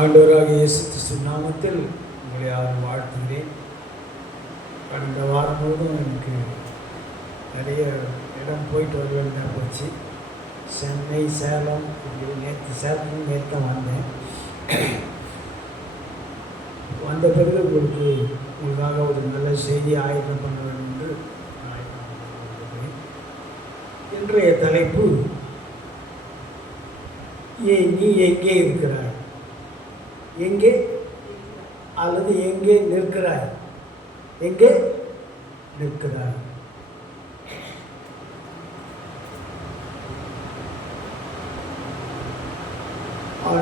ஆண்டவராகிய இயேசு கிறிஸ்து நாமத்தில் உங்களை யாரும் வாழ்த்துகிறேன். கடந்த வாரம் முழுவதும் எனக்கு நிறைய இடம் போயிட்டு வர வேண்டியதாக போச்சு. சென்னை, சேலம், இப்படி நேற்று வந்தேன். வந்த பிறகு உங்களுக்காக ஒரு நல்ல செய்தி ஆயத்தம் பண்ண வேண்டும் என்று இன்றைய தலைப்பு, நீ எங்கே இருக்கிறாய்? எங்கே அல்லது எங்கே நிற்கிறாய்? எங்கே நிற்கிறாய்?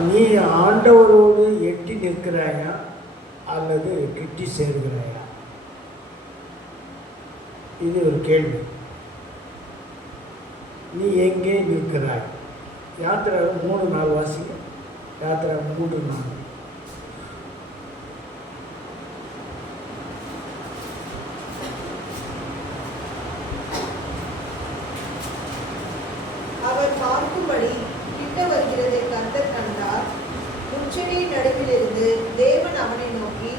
நீ ஆண்டவரோடு எட்டி நிற்கிறாயா அல்லது கிட்டி சேர்கிறாயா? இது ஒரு கேள்வி. நீ எங்கே நிற்கிறாய்? யாத்திரை 3-4 வாசிங்க. யாத்திரை 3-4. அவர் பார்க்கும்படி கிட்ட வருகிறதை கர்த்தர் கண்டார். முச்செடியின் நடுவிலிருந்து தேவன் அவனை நோக்கி,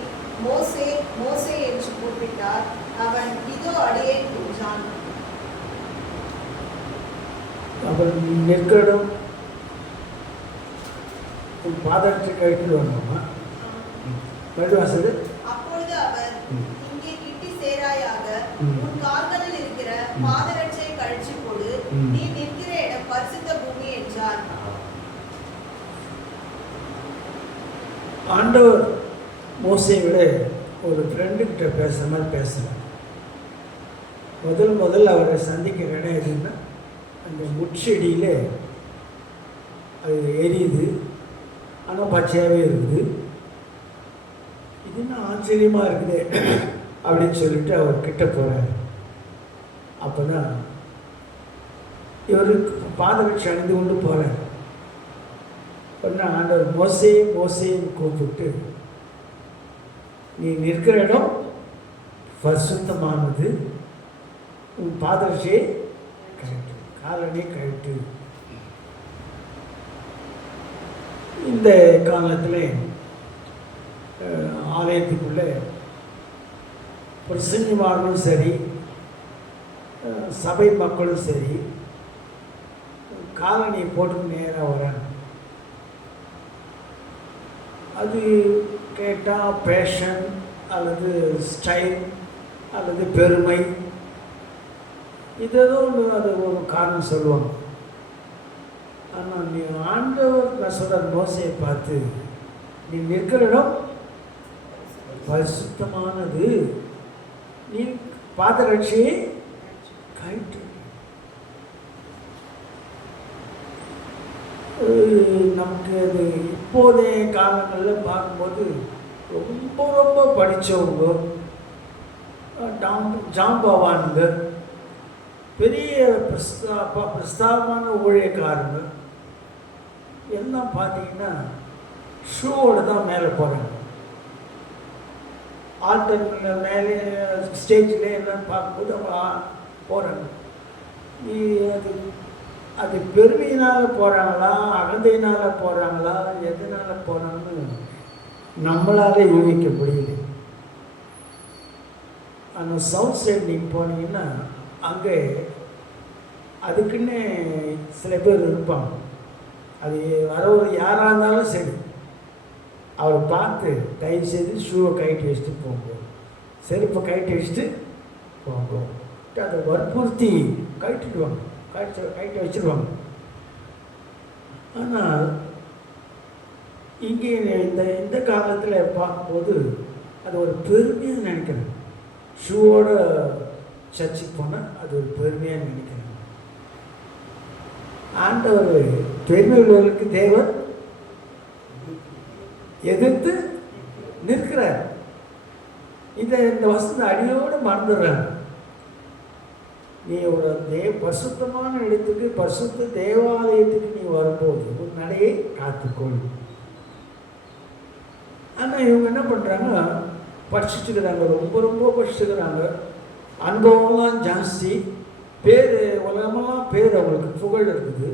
மோசே, மோசே என்று கூப்பிட்டார். அவன், இதோ அடியேன் என்றான். அவன் நிற்கணும். உன் பாதத்தை கழித்து வரணுமா? மறுவாசது. அப்பொழுது அவர், இங்கே கிட்டி சேராயாக, உன் கால்களில் இருக்கிற பாதரட்சை கழிச்சு போடு, நீ நிற்கிற இடம் பரிசுத்த பூமி என்றார். ஆண்டவர் மோசையை விட ஒரு ஃப்ரெண்டுக்கிட்ட பேசுகிற மாதிரி பேசுகிறார். முதல் அவரை சந்திக்கிற இடம் எதுன்னா, அந்த முட்செடியில் அது எரியுது, ஆனால் பச்சையாகவே இருக்குது. இதுன்னா ஆச்சரியமாக இருக்குது அப்படின்னு சொல்லிட்டு அவர் கிட்ட போகிறார். அப்போ தான் இவருக்கு பாதரட்சை அணிந்து கொண்டு போகிறார். உடனே ஆண்டவர் மோசேன்னு கூப்பிட்டு, நீ நிற்கிற இடம் பரிசுத்தமானது, உன் பாதரட்சையை கழட்டு, காலனே கழட்டு. இந்த காலத்தில் ஆலயத்துக்குள்ளே பிரசங்கமானதும் சரி, சபை மக்களும் சரி, காலனியை போட்டு நேராக வராங்க. அது கேட்டால் பேஷன் அல்லது ஸ்டைல் அல்லது பெருமை, இதோ ஒன்று, அது ஒரு காரணம் சொல்லுவாங்க. ஆனால் நீ ஆண்டவர் சொல்கிற மோசையை பார்த்து, நீ நிற்கிற இடம் பரிசுத்தமானது, நீ பாதரட்சையை கழட்டு. நமக்கு அது இப்போதைய காலங்களில் பார்க்கும்போது ரொம்ப படித்தவங்க, ஜாம்பவானுங்க, பெரிய பிரஸ்தாபமான ஊழியக்காரங்க எல்லாம் பார்த்தீங்கன்னா ஷூவோடு தான் மேலே போகிறாங்க. ஆல்டர் மேலே ஸ்டேஜில் எல்லாம் பார்க்கும்போது அவங்க போகிறாங்க. அது பெருமையினால் போகிறாங்களா, அகந்தையினால் போகிறாங்களா, எதனால் போகிறாங்கன்னு நம்மளால் யூகிக்க முடியல. ஆனால் சவுத் சைடு நீங்கள் போனீங்கன்னா அங்கே அதுக்குன்னு சில பேர் இருப்பாங்க. அது வரவர் யாராக இருந்தாலும் சரி, அவரை பார்த்து தயவு செய்து ஷூவை கழட்டி வச்சுட்டு போங்க, செருப்பை கழட்டி வச்சுட்டு போங்க, அதை வற்புறுத்தி கழட்டிடுவாங்க, கழட்டி வச்சுருவாங்க. ஆனால் இங்கே இந்த காலத்தில் பார்க்கும்போது அது ஒரு பெருமையாக நினைக்கிறேன். ஷூவோட சர்ச்சுக்கு போனால் அது ஒரு பெருமையாக நினைக்கிறேன். ஆண்டவர் பெருமை உள்ளவர்களுக்கு தேவன் எதிர்த்து நிற்கிறார். இந்த வசனத்தை அடியோடு மறந்துடுறாங்க. நீ ஒரு பரிசுத்தமான இடத்துக்கு, பரிசுத்த தேவாலயத்துக்கு நீ வரும்போது உன் நடையை காத்துக்கொள். ஆனால் இவங்க என்ன பண்ணுறாங்க, படிச்சுட்டுக்கிறாங்க, ரொம்ப படிச்சுக்கிறாங்க, அனுபவம்லாம் ஜாஸ்தி, பேர் உலகமெல்லாம் பேர் அவங்களுக்கு புகழ் இருக்குது.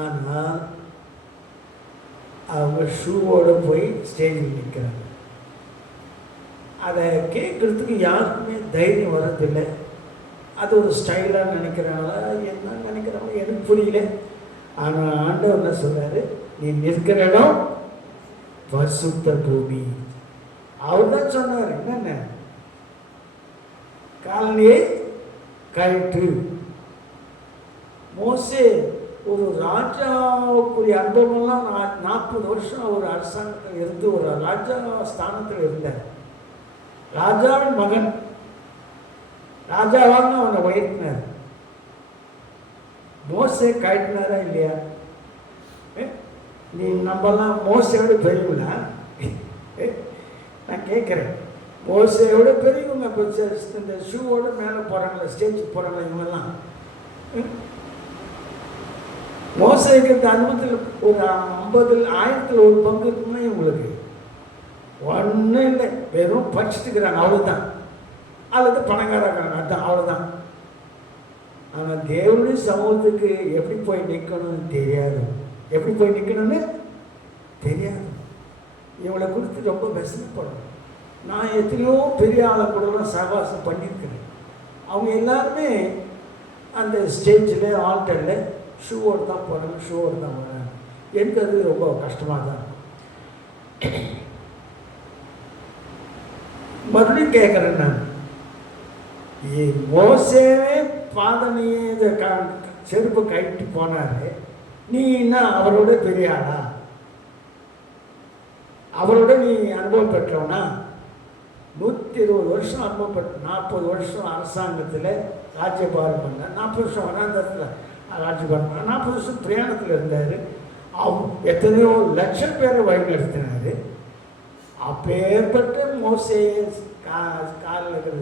ஆனால் அவங்க ஷூவோடு போய் ஸ்டேஜில் நிற்கிறாங்க. அதை கேட்குறதுக்கு யாருக்குமே தைரியம் வர்றதில்லை. அது ஒரு ஸ்டைலாக நினைக்கிறாங்களா என்ன நினைக்கிறாங்களோ எனக்கு புரியல. ஆனால் ஆண்டவர் என்ன சொல்கிறாரு, நீ நிற்கிற இடம் பரிசுத்த பூமி. அவர் தான் சொன்னார், என்னென்ன காலனியை கயிற்று. மோசே ஒரு ராஜாவுக்குரிய அனுபவம்லாம் 40 வருஷம் ஒரு அரசாங்கத்தில் இருந்து ஒரு ராஜா ஸ்தானத்தில் இருந்தார். ராஜாவின் மகன், ராஜாவாக அவனை உயர்த்தினார். மோசே கயிற்றினாரா இல்லையா? நீ நம்மலாம் மோசையோட பெரியவங்களா? நான் கேட்குறேன், மோசையோட பெரியவங்க இப்போ இந்த ஷூவோட மேலே போகிறாங்களே, ஸ்டேஜுக்கு போகிறாங்களே இவங்கெல்லாம். மோசைக்கு இந்த அனுபவத்தில் ஒரு 50,000 ஒரு பங்கு இருக்குன்னா இவங்களுக்கு ஒன்றும் இல்லை, வெறும் படிச்சுட்டுக்கிறாங்க அவ்வளோதான், அல்லது பணக்காரங்க அதுதான், அவ்வளோதான். ஆனால் தேவனுடைய சமூகத்துக்கு எப்படி போய் நிற்கணும்னு தெரியாது, எப்படி போய் நிற்கணும்னு தெரியாது. இவங்களை குறித்து ரொம்ப வெசனப்படணும். நான் எத்தனையோ பெரிய ஆளை கூடலாம் சகவாசம் பண்ணியிருக்கிறேன். அவங்க எல்லாருமே அந்த ஸ்டேஜில் ஆல்டரில் ஷூவோடு தான் போகிறாங்க, ஷூவோடு தான் வராங்க. எனக்கு அது ரொம்ப கஷ்டமாக தான். மறுபடியும் கேட்குறேன் நான், மோசேவே பாதனையே இதை செருப்பு கட்டிட்டு போனாரு, நீ என்ன அவரோட பெரிய ஆளா? அவரோட நீ அனுபவம் பெற்றவனா? 120 வருஷம் அனுபவப்பட்ட, 40 வருஷம் அரசாங்கத்தில் ராஜ்யபாரம் பண்ணார், 40 வருஷம் வனாந்தரத்தில் ராஜ்யபாரம் பண்ணார், 40 வருஷம் பிரயாணத்தில் இருந்தார். எத்தனையோ லட்சம் பேரை வழிநடத்தினார். அப்பேற்பட்ட மோசையை காலில் இருக்கிற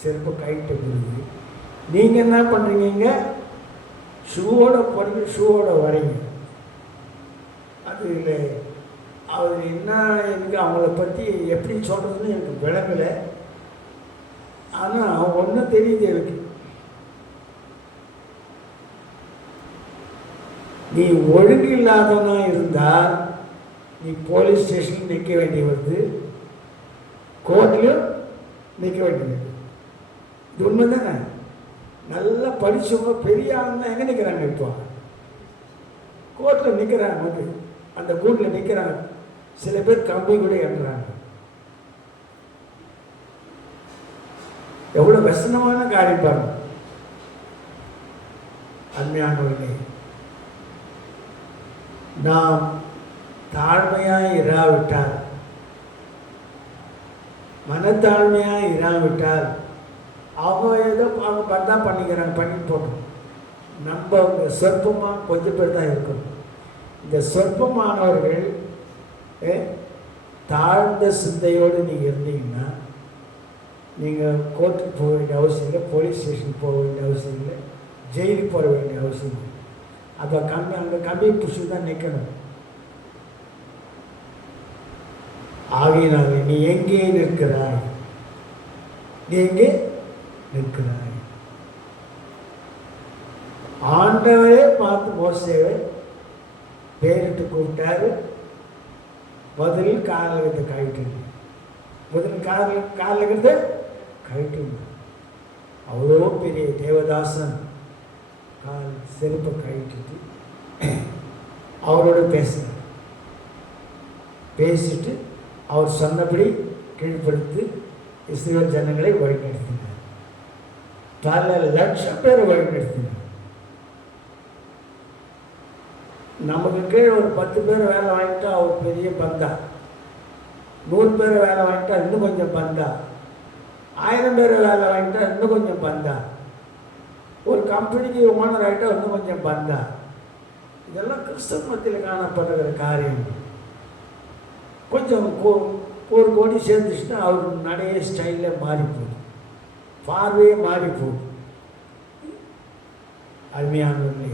செருப்பு கைட்டு போகுது. நீங்கள் என்ன பண்ணுறீங்க? ஷூவோட போகிறீங்க, ஷூவோட வரீங்க. அது இல்லை, அவர் என்ன எனக்கு அவங்கள பற்றி எப்படி சொல்கிறதுன்னு எனக்கு விளங்கலை. ஆனால் ஒன்று தெரியுது எனக்கு, நீ ஒழுங்கு இல்லாதவனா இருந்தால் நீ போலீஸ் ஸ்டேஷனில் நிற்க வேண்டி வருது, கோர்ட்லையும் நிற்க வேண்டியது. இது உண்மை தானே? நல்லா படித்தவங்க பெரிய ஆளுங்க எங்கே நிற்கிறாங்க? இப்போ கோர்ட்டில் நிற்கிறாங்க, வந்து அந்த கூட்டில் நிற்கிறாங்க. சில பேர் கம்பி கூட ஏற்றுறாங்க. எவ்வளோ வசனமான காரியம் பாருங்க. அருமையானவர்களே, நாம் தாழ்மையாக இராவிட்டால், மனத்தாழ்மையாக இராவிட்டால், அவங்க ஏதோ அவங்க பந்தா பண்ணிக்கிறாங்க, பண்ணிட்டு போட்டோம். நம்ம சொற்பமாக கொஞ்சம் பேர் தான் இருக்கணும். இந்த சொற்பமானவர்கள் தாழ்ந்த சிந்தையோடு நீங்கள் இருந்தீங்கன்னா நீங்கள் கோர்ட்டுக்கு போக வேண்டிய அவசியம் இல்லை, போலீஸ் ஸ்டேஷனுக்கு போக வேண்டிய அவசியம் இல்லை, ஜெயிலுக்கு போக வேண்டிய அவசியம் இல்லை. அப்போ அங்கே கம்பியை பிடிச்சி தான் நிற்கணும். ஆகையினாலே நீ எங்கே நிற்கிறாய்? நீ எங்கே நிற்கிறாய்? ஆண்டவரே பார்த்து மோசேவை பேரிட்டு கூப்பிட்டாரு. முதலில் காலில் இருக்கிறத கழிட்டு, முதலில் காலில் இருக்கிறத கழிட்டு. அவ்வளோ பெரிய தேவதாசன் கால் செருப்பை கழிட்டுட்டு அவரோட பேசிட்டு அவர் சொன்னபடி கீழ்ப்படுத்தி இஸ்ரவேல் ஜனங்களை வழிநடத்தினார். பல லட்சம் பேரை வழிநடத்தினார். நமக்கு கீழே ஒரு 10 பேர் வேலை வாங்கிட்டா அவர் பெரிய பந்தா, 100 பேர் வேலை வாங்கிட்டா இன்னும் கொஞ்சம் பந்தா, 1000 பேர் வேலை வாங்கிட்டா இன்னும் கொஞ்சம் பந்தா, ஒரு கம்பெனிக்கு ஓனர் ஆகிட்டா இன்னும் கொஞ்சம் பந்தா. இதெல்லாம் கிறிஸ்தவ மத்தியில் காணப்படுகிற காரியம். கொஞ்சம் 1 கோடி சேர்ந்துச்சுன்னா அவர் நடைய ஸ்டைலில் மாறி போகுது, பார்வையே மாறி போகுது. அருமையானவர்களே,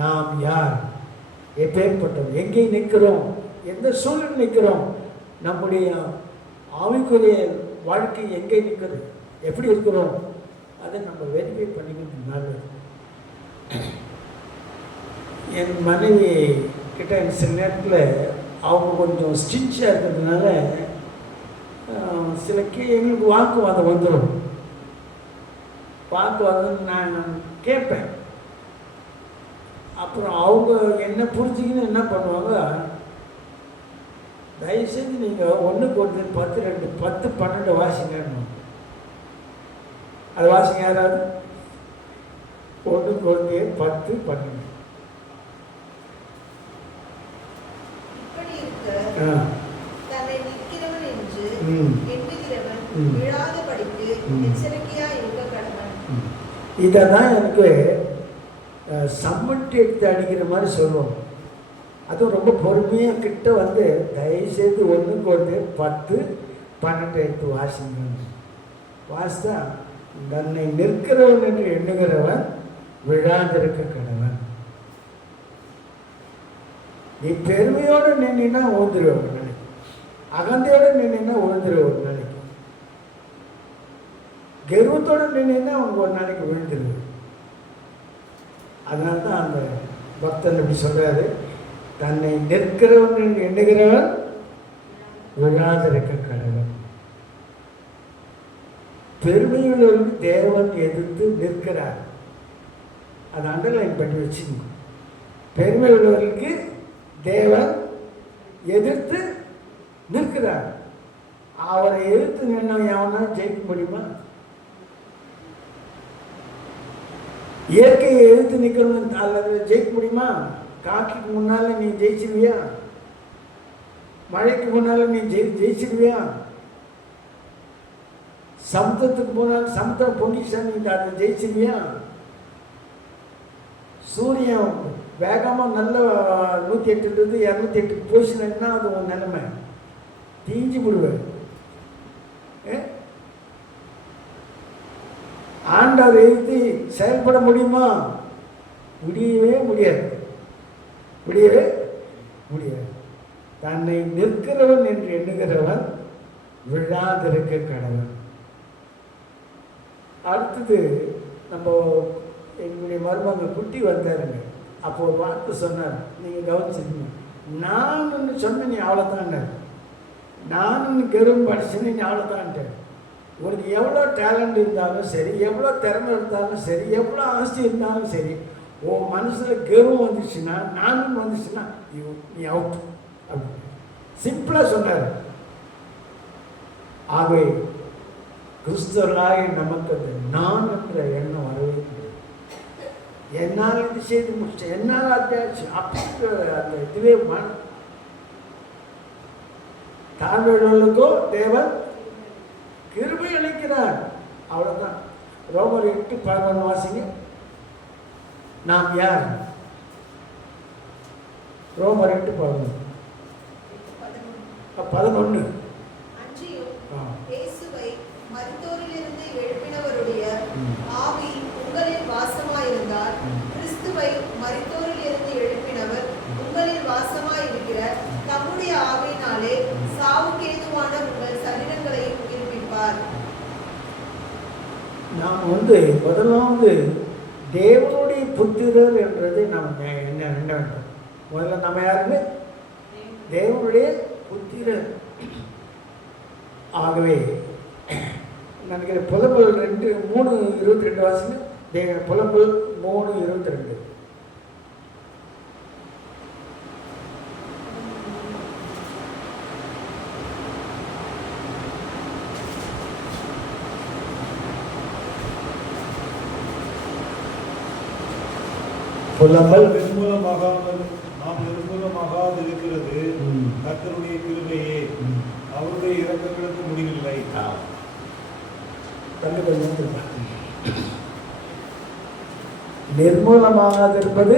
நாம் யார்? எப்பேற்பட்டோம்? எங்கே நிற்கிறோம்? எந்த சூழல் நிற்கிறோம்? நம்முடைய ஆவிக்குரிய வாழ்க்கை எங்கே நிற்கிறது? எப்படி இருக்கிறோம்? அதை நம்ம வெரிஃபை பண்ணிக்கிறது நல்லது. என் மனைவி கிட்ட சில நேரத்தில் அவங்க கொஞ்சம் ஸ்டின்ச்சாக இருக்கிறதுனால சில எங்களுக்கு வாக்குவாதம் வந்துடும். வாக்குவாதம் நான் கேட்பேன். அப்புறம் அவங்க என்ன புரிஞ்சுக்கின்னு என்ன பண்ணுவாங்க, தயவுசெய்து நீங்கள் 1 10 2 10 12 வாசிங்க. அது வாசிங்க யாராவது? 1 10 12. இப்படி இருக்க தன்னை நிற்கிறவன் என்று எண்ணுகிறவன் விழாதபடிக்கு எச்சரிக்கையாக இருக்க கடவன். இதை தான் எனக்கு சம்மட்டி எடுத்து அடிக்கிற மாதிரி சொல்லுவோம். அதுவும் ரொம்ப பொறுமையாக கிட்ட வந்து தயவுசெய்து 1 10 12 எடுத்து வாசிங்க. வாசித்தா தன்னை நிற்கிறவன் என்று எண்ணுகிறவன் விழாதிருக்க கடவன். நீ பெருமையோடு நின்னா ஊந்துருவ ஒரு நாளைக்கு, அகந்தையோடு நின்னா ஊந்துருவ ஒரு நாளைக்கு, கர்வத்தோடு நின்னா அவனுக்கு ஒரு நாளைக்கு விழுந்துருவு. அதனால தான் அந்த பக்தன் இப்படி சொல்றாரு, தன்னை நிற்கிறவன் என்று எண்ணுகிறவன் விழாதிருக்க கடவன். பெருமையுள்ளவர்களுக்கு தேவன் எதிர்த்து நிற்கிறார். அதை அண்டர்லைன் பண்ணி வச்சுக்கணும். பெருமை உள்ளவர்களுக்கு தேவன் எதிர்த்து நிற்கிறார். அவரை எதிர்த்து நின்னா எவனா ஜெயிக்க முடியுமா? இயற்கையை எதிர்த்து நிற்கிறவங்க அல்லது ஜெயிக்க முடியுமா? காற்றுக்கு முன்னால நீ ஜெயிச்சிருவியா? மழைக்கு முன்னால நீ ஜெயிச்சிருவியா? சமுத்திரத்துக்கு போனால் சமுத்திரம் பொங்கிச்சா நீ அதை ஜெயிச்சிருவியா? சூரியன் வேகமாக நல்ல 108 208 போச்சுன்னா அது உன் நிலைமை தீஞ்சு விடுவேன். ஆண்டவர் எதிர்த்து செயல்பட முடியுமா? முடியவே முடியாது, முடியவே முடியாது. தன்னை நிற்கிறவன் என்று எண்ணுகிறவன் விழாதிருக்க கடவன். அடுத்தது நம்ம எங்களுடைய மருமக குட்டி வந்தாருங்க. அப்போ ஒரு வார்த்தை சொன்னார், நீங்கள் கவனிச்சிருக்கீங்க. நான் ஒன்று சொன்னேன், நீ அவ்வளோதான்டார். நான் ஒன்று கெரும் படிச்சேன்னு நீ அவ்வளோதான்ட்டேன். உனக்கு எவ்வளோ டேலண்ட் இருந்தாலும் சரி, எவ்வளோ திறமை இருந்தாலும் சரி, எவ்வளோ ஆசை இருந்தாலும் சரி, உன் மனசில் கெரும் வந்துச்சுன்னா, நானும் வந்துச்சுன்னா நீ அவுட் அப்படி சிம்பிளாக சொன்னார். ஆகவே கிறிஸ்தவர்களாக நமக்கு அந்த நான் என்ற எண்ணம் வரவே இல்லை. என்னால் இது செய்து முடிச்சேன், என்னால் அத்தியாச்சு அப்படின்ற அந்த இதுவே தாழ்வுகளுக்கோ தேவன் கிருபை அளிக்கிறார். அவ்வளோதான். ரோமர் 8:11 வாசிங்க. நாம் யார்? ரோமர் 8:11 11. மரித்தோரிலிருந்து எழுப்பினவருடைய ஆவி உங்களில் வாசமாயிருந்தால், கிறிஸ்துவை மரித்தோரிலிருந்து எழுப்பினவர் உங்களில் வாசமாயிருக்கிற தம்முடைய ஆவியினாலே சாவுக்கேதுவான உங்கள் சரீரங்களையும் உயிர்ப்பிப்பார். நாம் முதலாவது தேவனுடைய புத்திரர் என்றதை நாம் என்ன வேண்டும்? முதல்ல நம்ம யாருன்னு? தேவனுடைய புத்திரர். ஆகவே நினைக்கிறேன் புலம்பல் 3:22 வாசிங்க. புலம்பல் 3:22. புலம்பல் நாம் நிர்மூலமாகாதிருக்கிறது கர்த்தருடைய கிருபையே, அவருடைய இரக்கங்களுக்கு முடிவில்லை. நிர்மூலமாகாதிருப்பது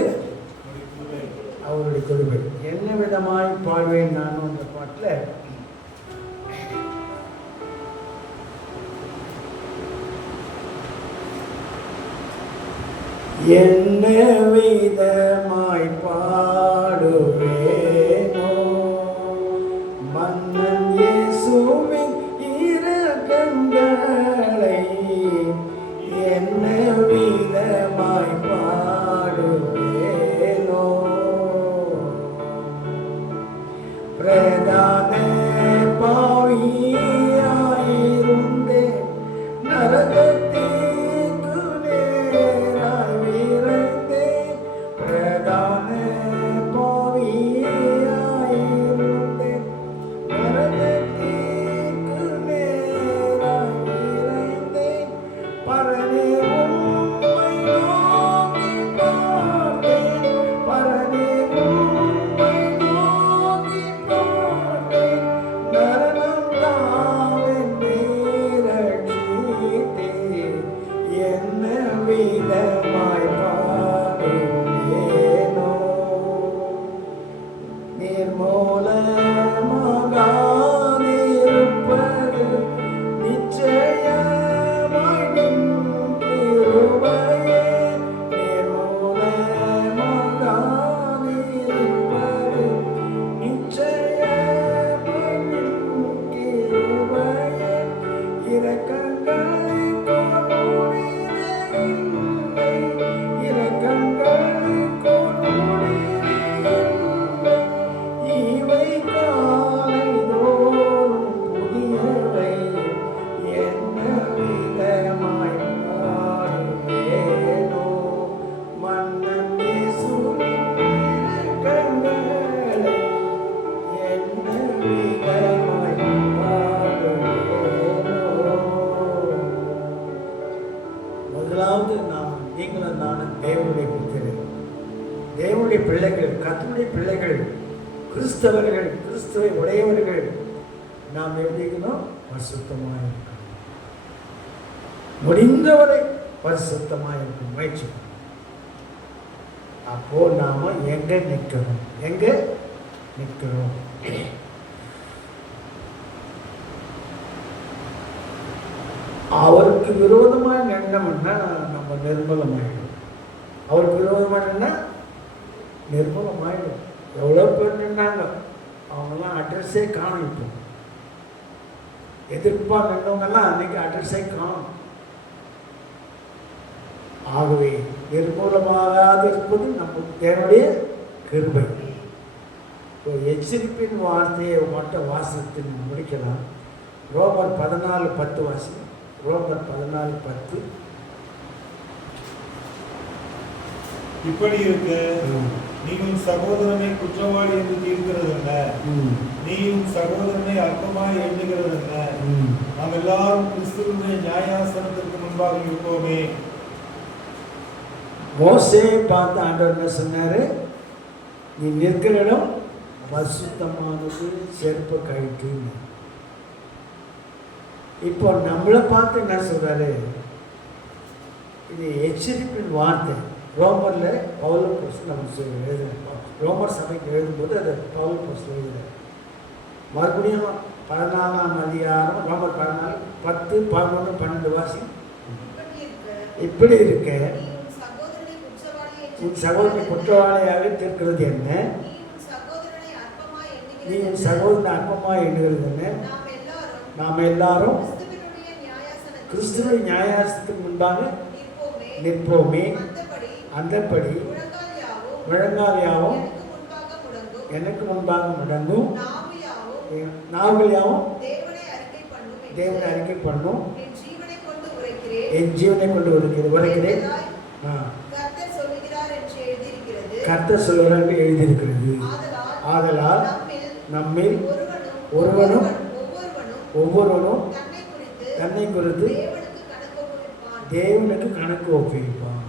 அவருடைய கிருபை. என்ன விதமாய் பாடுவேன் நான் அந்த பாட்டில் என்ன விதமாய் பாடுவேனோ மன்னன் இயேசுவின் இரக்கங்களை, என்ன விதமாய் பாடுவேனோ பிரதான பாவியாயிருந்தேன், நரகத்திற்கு நேராய் விரைந்தேன். பிரதான பாவியாயிருந்தேன், நரகத்திற்கு நேராய் விரைந்தேன். பரனே உம்மை நோக்கி பார்த்தேன், பரனே உம்மை நோக்கி பார்த்தேன். நரகம் தாமென்னை ரட்சித்தேன், என்ன விதமாய் பாடுவேனோ. நிர்மூலமாகாதிருப்பது நிச்சயமாய் நின் கிருபையே. நிர்மூலமாகாதிருப்பது நிச்சயமாய் நின் கிருபையே. இரக்கங்களை கொண்டுடனே இல்லை, இரக்கங்களை கொண்டுடனே இல்லை. இவை காலைதோறும் புதியவை, என்ன விதமாய் பாடுவேனோ. மன்னன் இயேசுவின் இரக்கங்களை, என்ன விதமாய் பாடுவேனோ. முதலாவது நீங்களும் நானும் தேவனுடைய புத்திரர், தேவனுடைய பிள்ளைகள், கர்த்தருடைய பிள்ளைகள், கிறிஸ்தவர்கள், கிறிஸ்துவை உடையவர்கள். நாம் எப்படி இருக்கணும்? பரிசுத்தமாக இருக்கணும். முடிந்தவரை பரிசுத்தமாக இருக்கும் முயற்சி. அப்போ நாம எங்க நிற்கிறோம்? எங்க நிற்கிறோம்? அவருக்கு விரோதமாக நின்றோம்னா நம்ம நிர்மூலமாயிடும். அவருக்கு விரோதமாக நின்னா நிர்மூலமாயிடும். எவ்வளோ பேர் நின்றாங்க, அவங்கெல்லாம் அட்ரஸே காணும். இப்போ எதிர்ப்பாக நின்றவங்கெல்லாம் அன்னைக்கு அட்ரஸே காணும். ஆகவே நிர்மூலமாகாது இருப்பது நம்ம தேவனுடைய கிருபை. ஒரு எச்சரிப்பின் வார்த்தையை மட்டும் வாசத்தில் முடிக்கலாம். ரோமர் 14:10 வாசி. ரோமர் 14:10. இப்படி இருக்க நீ உன் சகோதரனை குற்றவாளி என்று தீர்க்கிறதல்ல, நீ உன் சகோதரனை அற்பமாய் எண்ணுகிறதல்ல. நாம் எல்லாரும் கிறிஸ்துவினுடைய நியாயாசனத்திற்கு முன்பாக இருப்போமே. மோசே பார்த்து ஆண்டவர் என்ன சொன்னாரு? நீ நிற்கிற இடம் பரிசுத்தமானது, செருப்பை கழிட்டு. இப்போ நம்மளை பார்த்து என்ன சொல்றாரு? இது எச்சரிப்பின் வார்த்தை. ரோமரில் பவுல் போஸ்ட் நம்ம எழுதுறோம். ரோமர் சபைக்கு எழுதும்போது அதை பவுல் போஸ்ட் எழுதுறாரு. மறுபடியும் 14ஆம் அதிகாரம் ரோமர் 14, 10, 11, 12 வாசி. இப்படி இருக்க உன் சகோதரனை குற்றவாளியாக தீர்க்கிறது என்ன? நீ உன் சகோதரனை அற்பமாக எண்ணுகிறது என்ன? நாம் எல்லாரும் கிறிஸ்துவின் நியாயாசனத்துக்கு முன்பாக நிற்போமே. அந்தபடி முழங்கால் யாவும் எனக்கு முன்பாக முடங்கும், நாவுகள் யாவும் தேவனை அறிக்கை பண்ணும். என் ஜீவனை கொண்டு உரைக்கிறேன். கர்த்தர் சொல்கிறார் என்று எழுதியிருக்கிறது. ஆதலால் நம்மில் ஒருவனும் ஒவ்வொருவனும் தன்னை குறித்து தேவனுக்கு கணக்கு ஒப்புவிப்பான்.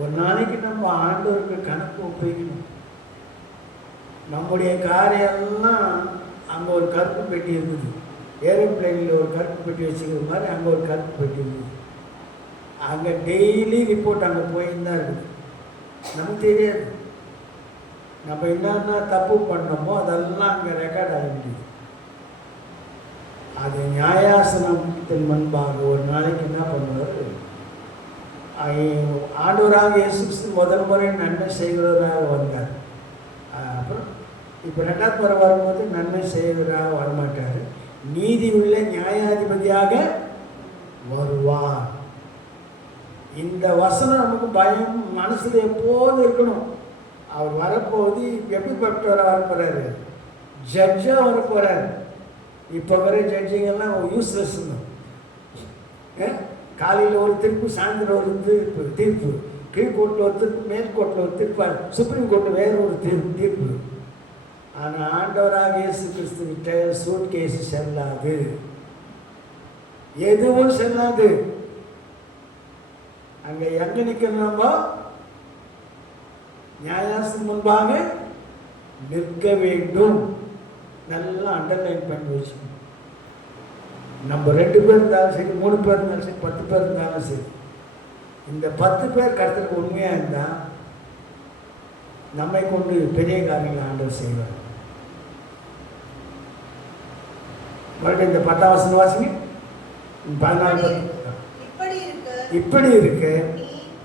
ஒரு நாளைக்கு நம்ம ஆண்டவருக்கு கணக்கு ஒப்புவிக்கணும். நம்முடைய காரியெல்லாம் அங்கே ஒரு கருப்பு பெட்டி இருக்குது. ஏரோப்ளைனில் ஒரு கருப்பு பெட்டி வச்சுக்கிற மாதிரி அங்கே ஒரு கருப்பு பெட்டி இருக்குது. அங்கே டெய்லி ரிப்போர்ட் அங்கே போயின்னு தான் இருக்குது. நமக்கு தெரியாது நம்ம என்னென்ன தப்பு பண்ணோமோ அதெல்லாம் அங்கே ரெக்கார்ட் ஆக முடியுது. அது நியாயாசனத்தின் முன்பாக ஒரு நாளைக்கு என்ன பண்ணுவார்? ஆண்டவராக இயேசு கிறிஸ்து முதல் முறை நன்மை செய்கிறவராக வந்தார். அப்புறம் இப்போ 2ஆவது முறை வரும்போது நன்மை செய்கிறவராக வரமாட்டார். நீதி உள்ள நியாயாதிபதியாக வருவார். இந்த வசனம் நமக்கு பயம் மனசில் எப்போதும் இருக்கணும். அவர் வரப்போகுது. எப்படிப்பட்டவராக வரப்போறாரு? ஜட்ஜாக வர போகிறார். இப்போ வர ஜட்ஜிங்கெல்லாம் யூஸ்லெஸ்ன்னு. காலையில் ஒரு தீர்ப்பு, சாயந்தரம் ஒரு தீர்ப்பு, கீழ்கோர்ட்டில் ஒரு தீர்ப்பு, மேல்கோர்ட்டில் ஒரு தீர்ப்பு, சுப்ரீம் கோர்ட்டில் வேறு ஒரு தீர்ப்பு. ஆனால் ஆண்டவராக இயேசு கிறிஸ்துவிட்ட சூட் கேஸு செல்லாது, எதுவும் செல்லாது. அங்கே எங்கே நிற்கிறோமோ நியாயாசனம் முன்பாக நிற்க வேண்டும். நல்லா அண்டர்லைன் பண்ணி வச்சுக்கணும். நம்ம 2 பேர் இருந்தாலும் சரி, 3 பேர் இருந்தாலும் சரி, 10 பேர் இருந்தாலும் சரி, இந்த 10 பேர் கருத்துக்கு உண்மையாக இருந்தால் நம்மை கொண்டு பெரிய காரியங்களை ஆண்டவர் செய்வார். மறுபடியும் இந்த 10ஆம் வசனம் வாசிங்க. 14 இப்படி இருக்க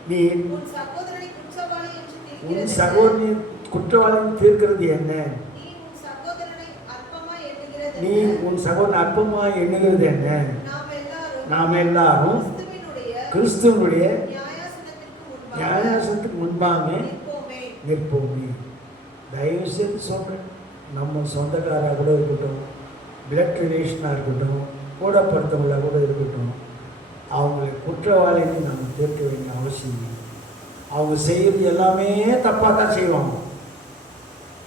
நீ உன் சகோதரனை குற்றவாளின்னு தீர்க்கிறது என்ன? நீ உன் சகோதரனை அற்பமாக எண்ணுகிறது என்ன? நாம் எல்லாரும் கிறிஸ்துவனுடைய நியாயாசனத்துக்கு முன்பாக நிற்போமே. தயவு செய்து சொல்கிறேன், நம்ம சொந்தக்காராக கூட இருக்கட்டும், பிளட் ரிலேஷனாக இருக்கட்டும், கூட படுத்தவங்களாக கூட இருக்கட்டும், அவங்களை குற்றவாளின்னு நம்ம தீர்க்க வேண்டிய அவசியம் இல்லை. அவங்க செய்கிறது எல்லாமே தப்பாக தான் செய்வாங்க,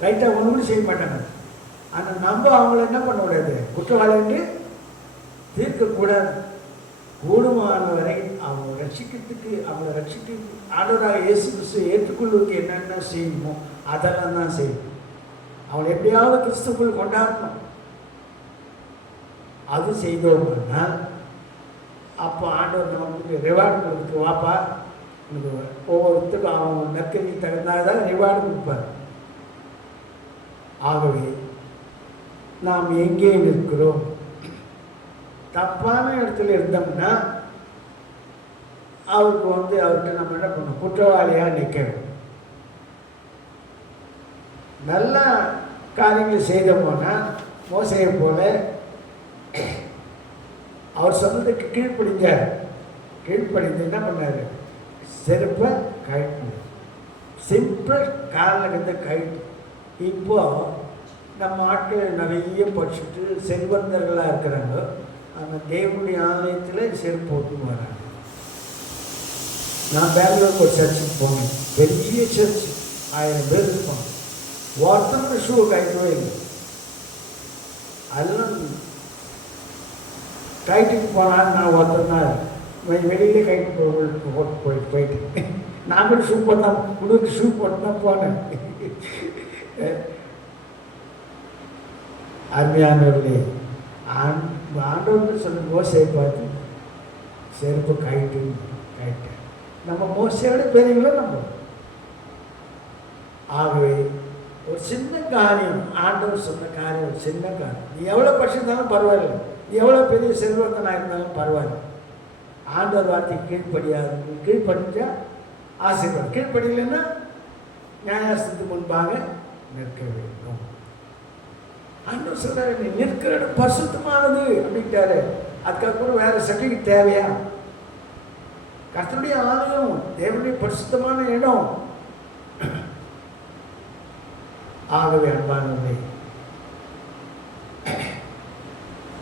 ரைட்டாக ஒன்று கூட செய்ய மாட்டாங்க. ஆனால் நம்ம அவங்கள என்ன பண்ணக்கூடாது, குற்றவாளின்னு தீர்க்கக்கூடாது. கூடுமான வரை அவங்க ரட்சிக்கிறதுக்கு, அவங்கள ரட்சிக்கு ஆண்டவராக இயேசு கிறிஸ்துவை ஏற்றுக்கொள்வதற்கு என்னென்ன செய்யணுமோ அதெல்லாம் தான் செய்யணும். அவங்களை எப்படியாவது கிறிஸ்துக்குள் கொண்டாடணும். அது செய்தோம்னா அப்போ ஆண்டவர் நமக்கு ரிவார்டு கொடுத்து, வாப்பா உனக்கு ஒவ்வொருத்தருக்கும் அவங்க நற்கதி தகுந்தாதான் ரிவார்டு கொடுப்பார். ஆகவே நாம் எங்கே நிற்கிறோம்? தப்பான இடத்துல இருந்தோம்னா அவர்கிட்ட நம்ம என்ன பண்ணணும், குற்றவாளியாக நிற்கணும். நல்ல காரியங்கள் செய்தோம்னா மோசையை போல அவர் சொன்னதுக்கு கீழ்ப்படிந்து என்ன பண்ணார், செருப்பை கழட்டு, சிம்பிள் காரணத்தை கழட்டு. இப்போ நம்ம ஆட்கள் நிறைய படிச்சுட்டு செல்வந்தர்களாக இருக்கிறாங்க, அந்த தேவனுடைய ஆலயத்தில் செருப்பு போட்டு வராங்க. நான் பெங்களூருக்கு ஒரு சர்ச்சுக்கு போனேன், பெரிய சர்ச், 1000 பேர் இருப்பாங்க. ஒருத்தருக்கு ஷூ கழட்டவே இல்லை. அதெல்லாம் கைட்டுக்கு போனால் நான் ஒருத்தர் தான் வெளியிலே கைட்டு போயிட்டு நான் கூட ஷூ போட்டேன், உனக்கு ஷூ போட்டு தான் போனேன். அருமையானவர்களே, ஆண்டவர்கள் சொல்லும் மோசையை பார்த்து செருப்பு கைட்டு நம்ம மோசையோட பெரியவங்களும் நம்ம. ஆகவே ஒரு சின்ன காரியம், ஆண்டவர் சொன்ன காரியம் ஒரு சின்ன காரியம். நீ எவ்வளோ படிச்சிருந்தாலும் பரவாயில்ல, நீ எவ்வளோ பெரிய செல்வந்தனாக இருந்தாலும் பரவாயில்ல, ஆண்டவர் வார்த்தை கீழ்ப்படிஞ்சா ஆசீர்வாதம், கீழ்ப்படியலைன்னா நியாயாசனத்துக்கு முன்பாக நிற்க வேண்டும். ஆண்டவர் சொல்றாரு, நீ நிற்கிற இடம் பரிசுத்தமானது அப்படின்ட்டாரு. அதுக்கப்புறம் வேற சர்டிஃபிகேட் தேவையா? கர்த்தருடைய ஆலயம் தேவனுடைய பரிசுத்தமான இடம். ஆகவே அன்பானவர்களே,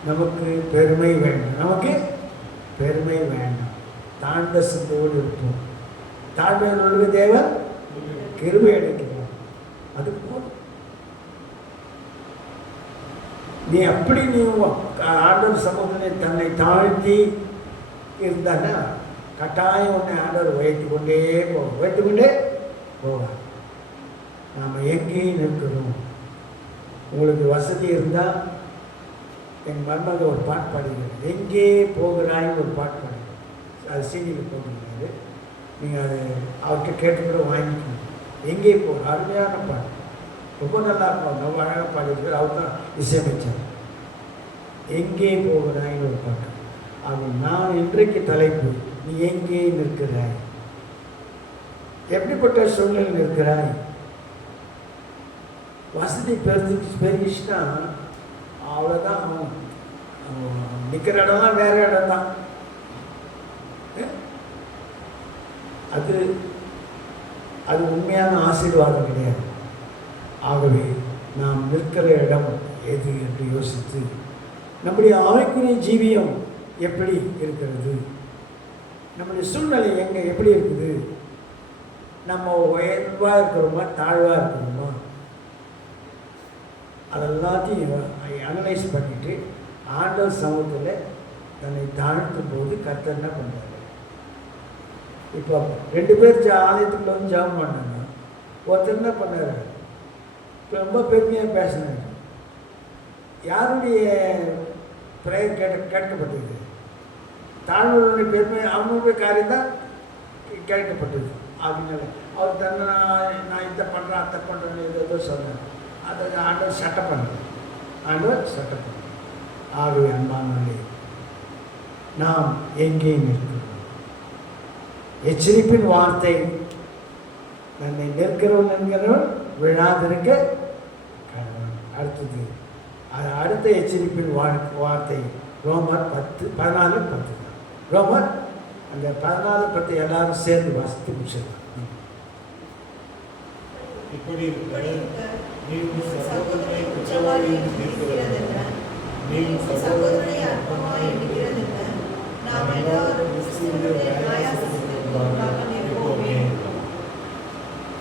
நமக்கு பெருமை வேண்டாம், நமக்கு பெருமை வேண்டாம். தாழ்ந்த சிந்தையோடு இருப்போம். தாழ்மையோடு தேவன் கிருபை அளிக்கிறார். அது போதும். நீ அப்படி நீ ஆண்டவர் சமூகத்தில் தன்னை தாழ்த்தி இருந்தானா கட்டாயம் உன்னை ஆண்டவர் வைத்துக்கொண்டே போவார். நாம் எங்கேயும் நிற்கிறோம். உங்களுக்கு வசதி இருந்தால் எங்கள் மருமக ஒரு பாட்டு பாடுகிறார், எங்கே போகிறாய்னு ஒரு பாட்டு பாடுகிறார். அது சீனியில் போட்டுருக்காரு, நீங்கள் அதை அவர்கிட்ட கேட்டு கூட வாங்கிக்கணும். எங்கே போகிற அருமையான பாட்டு, ரொம்ப நல்லா இருக்கும், ரொம்ப அழகாக பாடியிருக்கார். அவர் தான் இசையமைச்சார். எங்கே போகிறாய்னு ஒரு பாட்டு. அது நான் இன்றைக்கு தலைப்பு, நீ எங்கே நிற்கிறாய்? எப்படிப்பட்ட சூழ்நிலை நிற்கிறாய்? வசதி பெருகிச்சுன்னா அவ்வளோதான், நிற்கிற இடம்லாம் வேற இடம் தான். அது உண்மையான ஆசீர்வாதம் கிடையாது. ஆகவே நாம் நிற்கிற இடம் எது என்று யோசித்து நம்முடைய ஆவிக்குரிய ஜீவியம் எப்படி இருக்கிறது, நம்முடைய சூழ்நிலை எங்கே எப்படி இருக்குது, நம்ம உயர்வாக இருக்கிறோமா தாழ்வாக இருக்கிறோமா, அதெல்லாத்தையும் அனலைஸ் பண்ணிவிட்டு ஆண்டவர் சமூகத்தில் தன்னை தாழ்த்தும் போது கர்த்தர் என்ன பண்ணுறாரு. இப்போ 2 பேர் ஆலயத்துக்குள்ள வந்து ஜெபம் பண்ணாங்க. ஒருத்தர் என்ன பண்ணார், ரொம்ப பெருமையாக பேசினார். யாருடைய ப்ரேயர் கேட்கப்பட்டது? தாழ்வுடைய பெருமை அவங்களுடைய காரியம் தான் கேட்கப்பட்டது. அப்படின்னால அவர் தன்னை நான் இதை பண்ணுறேன் அத்தை பண்ணுறேன்னு ஏதோ சொன்னார். அதை ஆண்டவர் சட்டம் பண்ணுறேன், ஆண்டவர் சட்டம் பண்ணுறேன். ஆகவே அன்பானவர்களே, நாம் எங்கே நிற்கிறோம்? எச்சரிப்பின் வார்த்தை, நம்மை நிற்கிறவன் என்கிறவன் விழாதிருக்க கடவுள். அடுத்தது அது அடுத்த எச்சரிப்பின் வார்த்தை ரோமர் 14:10. ரோமர் அந்த 14:10 எல்லாரும் சேர்ந்து வாசித்து முடிச்சிடலாம். இப்படி இருக்க நீ உன் சகோதரனை குற்றவாளி என்று தீர்க்கிறதென்ன? நீ உன் சகோதரனை அற்பமாய் எண்ணுகிறதென்ன? நாம் எல்லாரும் கிறிஸ்துவினுடைய நியாயாசனத்திற்கு முன்பாக நிற்போமே.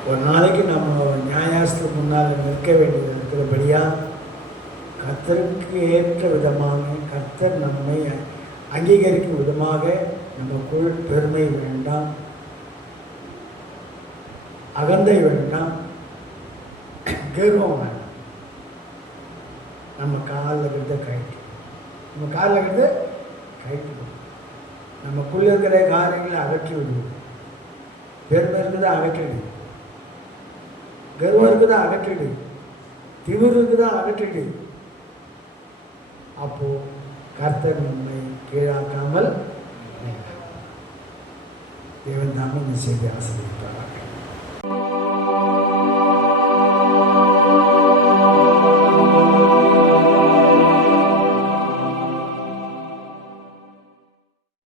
ஒரு நாளைக்கு நம்ம நியாயாசனத்துக்கு முன்னால் நிற்க வேண்டியது இருக்கிறபடியா கர்த்தருக்கு ஏற்ற விதமாக கர்த்தர் நம்மை அங்கீகரிக்கும் விதமாக நமக்குள் பெருமை வேண்டாம், அகந்தை வேண்டாம், கர்வம் வேண்டாம். நம்ம காலில் இருக்கிறத கைட்டு, நம்ம காலில் இருக்கிறத கைட்டு, நமக்குள்ளே இருக்கிற காரியங்களை அகற்றி விடுவோம். பெருமை இருக்குதா அகற்றிடு, கர்வம் இருக்குதா அகற்றிடு, திமிர் இருக்குதா அகற்றிடு. அப்போ கர்த்தர் நம்மை கீழாக்காமல் தேவன் தாமே இந்த செய்தி ஆசீர்வதிப்பாராக.